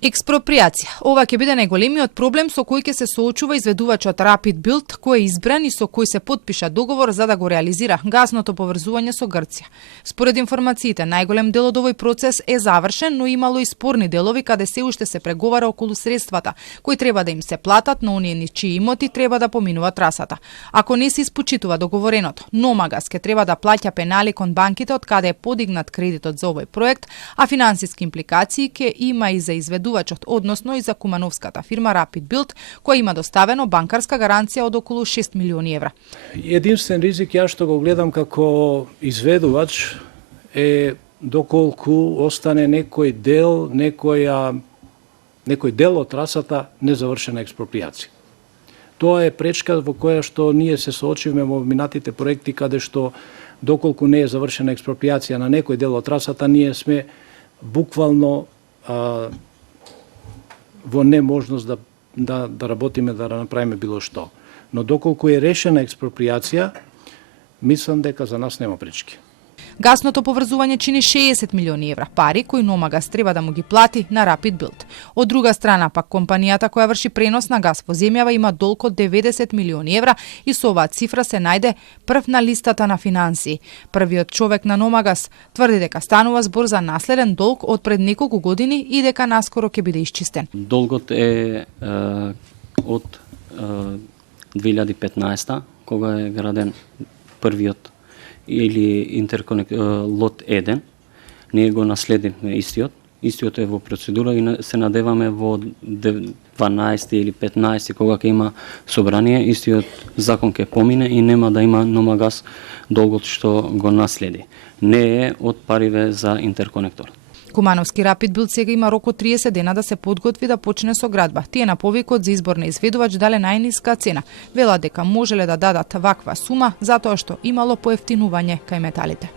Експроприација. Ова ќе биде најголемиот проблем со кој ќе се соочува изведувачот Rapid Build, кој е избран и со кој се потпиша договор за да го реализира гасното поврзување со Грција. Според информациите, најголем дел од овој процес е завршен, но имало и спорни делови каде се уште се преговара околу средствата кои треба да им се платат на оние чии имоти треба да поминуваат трасата. Ако не се испочитува договореното, Номагас ќе треба да плаќа пенали кон банките од каде е подигнат кредитот за овој проект, а финансиски импликации ќе има и за изведувачот, односно и за кумановската фирма Rapid Build, која има доставено банкарска гаранција од околу 6 милиони евра. Единствен ризик ја што го гледам како изведувач е доколку остане некој дел од трасата незавршена експроприација. Тоа е пречка во која што ние се соочивме во минатите проекти каде што доколку не е завршена експроприација на некој дел од трасата, ние сме буквално во неможност да работиме, да направиме било што. Но доколку е решена експроприација, мислам дека за нас нема пречки. Гасното поврзување чини 60 милиони евра, пари кои Номагас треба да му ги плати на Rapid Build. Од друга страна пак компанијата која врши пренос на гас во земјава има долг од 90 милиони евра и со оваа цифра се најде прв на листата на финансии. Првиот човек на Номагас тврди дека станува збор за наследен долг од пред неколку години и дека наскоро ќе биде исчистен. Долгот е од 2015 кога е граден првиот или интерконект лот 1, ние го наследивме истиот. Истиот е во процедура и се надеваме во 12 или 15 кога ќе има собрание, истиот закон ќе помине и нема да има Номагас долгот што го наследи. Не е од париве за интерконектор. Кумановски Rapid Build сега има рок од 30 дена да се подготви да почне со градба. Тие на повикот за избор на изведувач дале најниска цена. Велат дека можеле да дадат ваква сума затоа што имало поевтинување кај металите.